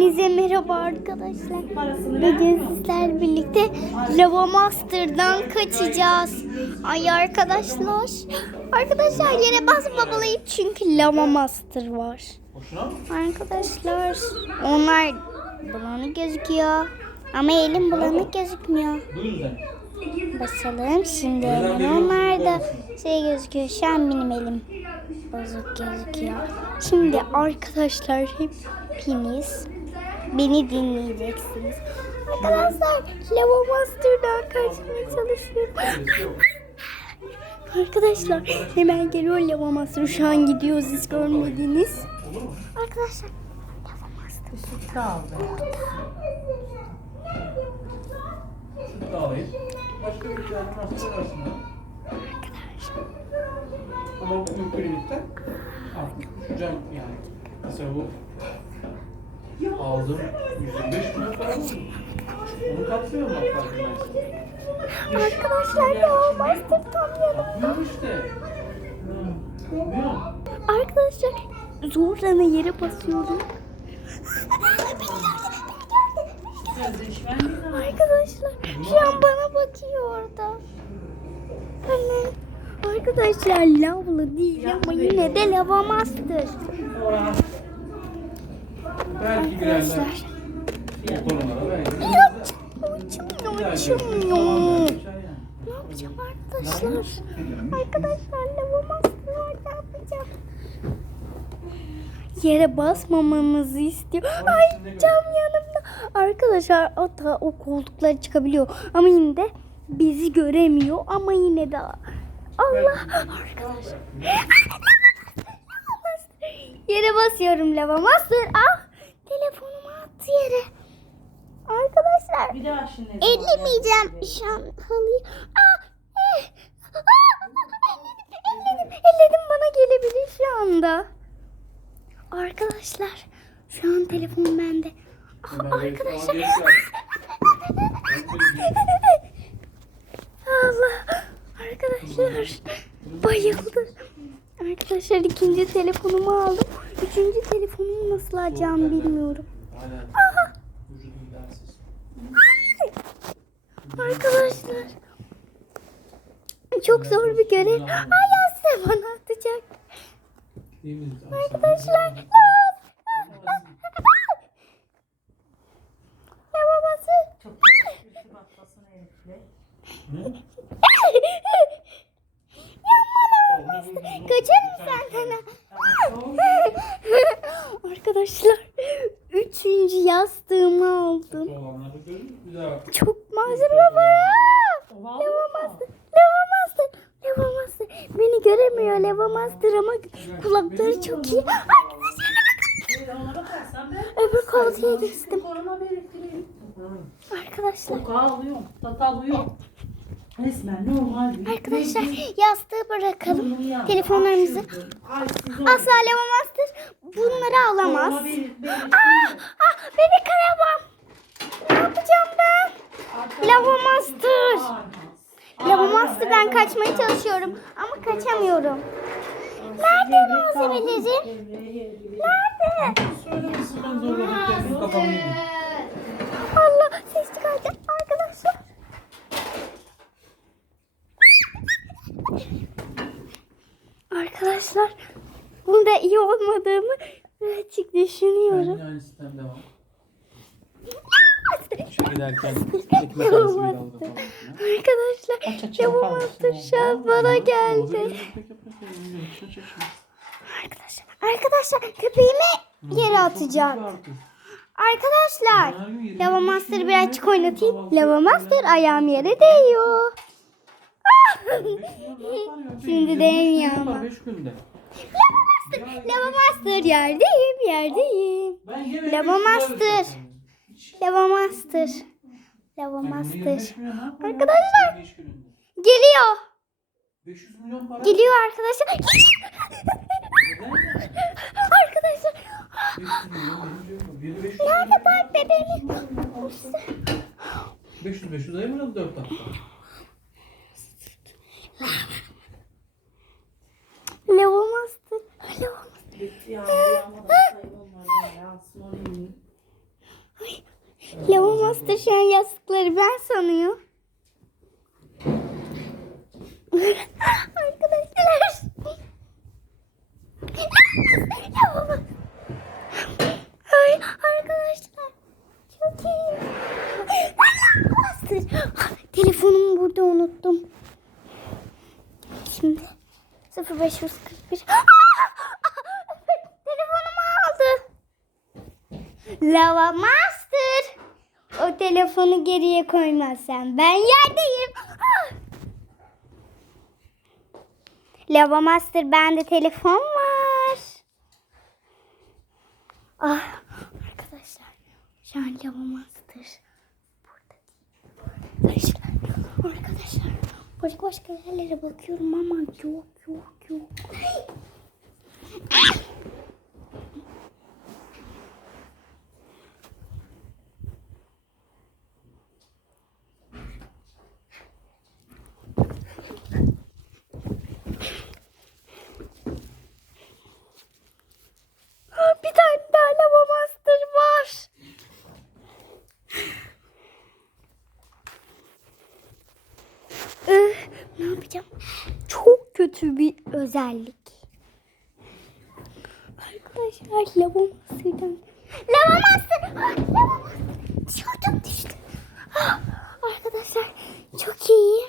Hepinize merhaba arkadaşlar. Bugün sizlerle birlikte Lava Master'dan kaçacağız. Ay arkadaşlar. Arkadaşlar yere basmamalıyım çünkü Lava Master var. Arkadaşlar onlar bulanık gözüküyor. Ama elim bulanık gözükmüyor. Basalım şimdi hemen onlar da şey gözüküyor. Şu an benim elim bozuk gözüküyor. Şimdi arkadaşlar hepiniz beni dinleyeceksiniz. Arkadaşlar Lava Master'dan kaçmaya çalışıyorum. Arkadaşlar hemen geliyor Lava Master. Şu an gidiyor siz görmediniz. Arkadaşlar Lava Master. Süt alayım. Başka bir tane varsa arasında. Ama bu ülke birlikte artık düşeceğim yani. Mesela bu aldığım 125 milyon para mı? Onu katlıyorum bak farkındaysan. Arkadaşlar Lava Master tam yanımda. Yapıyorum işte. Yapıyorum. Arkadaşlar zorla yere basıyorum. Arkadaşlar şu an bana bakıyor orada. Hani arkadaşlar lavlı değil ama yine de lava master. Belki girerler. Arkadaşlar. Bu konulara belki. Ne yapacağım arkadaşlar? Arkadaşlar lava master var ne yapacağım? Yere basmamamızı istiyor. Ay cam yanımda. Arkadaşlar o, ta, o koltuklara çıkabiliyor. Ama yine de bizi göremiyor. Ama yine de Allah arkadaşlar. Yere basıyorum lava master. Ah telefonumu attı yere. Arkadaşlar Bir daha şimdi. ellemeyeceğim şu an halıyı. Ah, eh, ah, elledim, elledim, elledim bana gelebilir şu anda. Arkadaşlar şu an telefon bende. Ah, arkadaşlar. Allah arkadaşlar bayıldı. Arkadaşlar ikinci telefonumu aldım. Üçüncü telefonumu nasıl alacağımı bilmiyorum. Arkadaşlar çok zor bir görev. Ay Asya bana atacak. Arkadaşlar. Ya babası. Çok üstü bakmasın Elif'le. Kaçar mısın sen? Arkadaşlar üçüncü yastığımı aldım. Olanları görün. Bir daha bak. Çok malzeme var. ha. Lava Master. Lava Master. Lava Master. Beni göremiyor Lava Master ama kulakları çok iyi. Öbür koltuğa geçtim. Arkadaşlar. Koku alıyorum, tat alıyorum. Resmen normal Arkadaşlar yastığı bırakalım. Telefonlarımızı. Asla Lava Master bunları alamaz. Korona belir- belirtileyim. Ah bebek arabam. Ne yapacağım ben? Lava Master. Lava Master ben kaçmaya çalışıyorum ama kaçamıyorum. Nerede malzemelerim? Nerede? Allah ses çıkardı arkadaşlar. Arkadaşlar bunda iyi olmadığımı birazcık düşünüyorum. Aynı sistemde var. Giderken ekmek arası bir falan. Arkadaşlar Lava Master şu an bana geldi. Arkadaşlar, arkadaşlar köpeğimi yere atacak. Arkadaşlar Lava Master'ı birazcık oynatayım. Lava Master ayağım yere değiyor. Şimdi değmiyor ama. 5 günde. Lava Master yerdeyim yerdeyim. Ben yemeğimi Lava güzel Master. yapıyorum. Lava Master. Lava Ben Master. 25 milyon ne yapıyorum? Arkadaşlar. 5 gününde. Geliyor. 500 milyon para. Geliyor arkadaşlar. Arkadaşlar. 500 milyon benim diyorum. Biri 500 Nerede var bebeğim? 500 500 ayırmadım 4 dakika. Lava Master. Lava Master. Bitti ya. Bir anda da sayılmaz ya. Yansın onu yiyeyim. Lava Master şu an yastıkları ben sanıyor. Arkadaşlar. Ay arkadaşlar. Çok iyi. Telefonumu burada unuttum. Şimdi 0541. Telefonumu aldı. Lava Master. O telefonu geriye koymazsan ben yerdeyim. Ah! Lava Master bende telefon var. Ah arkadaşlar şu an Lava Master burada değil. Arkadaşlar, başka başka yerlere bakıyorum ama yok yok yok. Ah, Bir tane daha Lava Master var. Ee, ne yapacağım? Çok kötü bir özellik. Arkadaşlar Lava Master'dan. Lava Master! Ah, Lava Master! Düşürdüm düştü. Ah, Arkadaşlar çok iyi.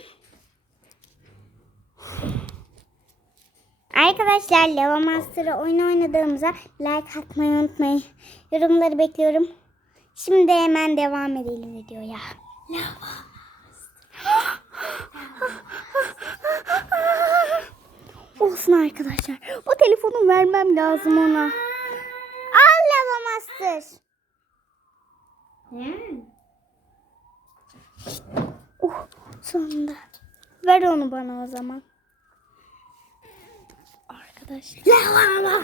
Arkadaşlar Lava Master'ı oyun oynadığımıza like atmayı unutmayın. Yorumları bekliyorum. Şimdi hemen devam edelim videoya. Lava Olsun arkadaşlar. Bu telefonu vermem lazım ona. Al Lava Master. Oh sonunda. Ver onu bana o zaman. Arkadaşlar. Lava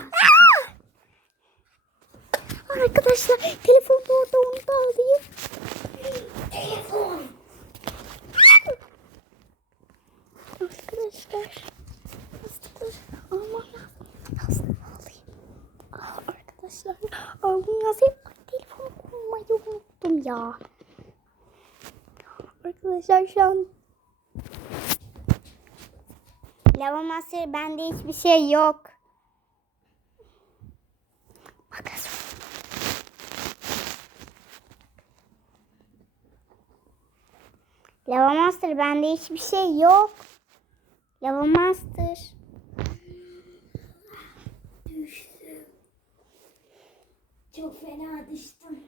Arkadaşlar telefonu orada onu da alayım. Telefon. Arkadaşlar. Nasıl almam lazım. Nasıl alayım? Ah, arkadaşlar aldım yazayım. Ay, telefonu koymayı unuttum ya. Arkadaşlar şu an Lava Master bende hiçbir şey yok. Makas. Lava Master bende hiçbir şey yok. Lava Master. Düştüm. Çok fena düştüm.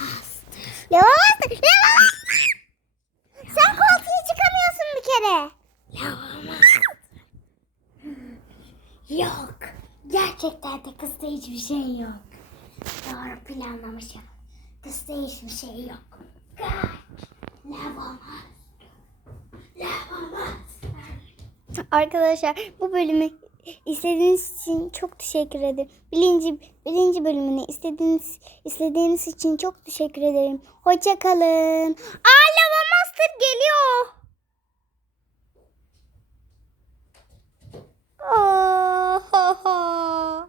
Master. Lava Master. Sen koltuğa çıkamıyorsun bir kere. Yok. Gerçekten de kızda hiçbir şey yok. Doğru planlamışım. Kızda hiçbir şey yok. Kaç. Lavamaz. Arkadaşlar bu bölümü izlediğiniz için çok teşekkür ederim. Birinci, birinci bölümünü istediğiniz, izlediğiniz için çok teşekkür ederim. Hoşça kalın. Aa Lava Master geliyor. Aa, ha, ha.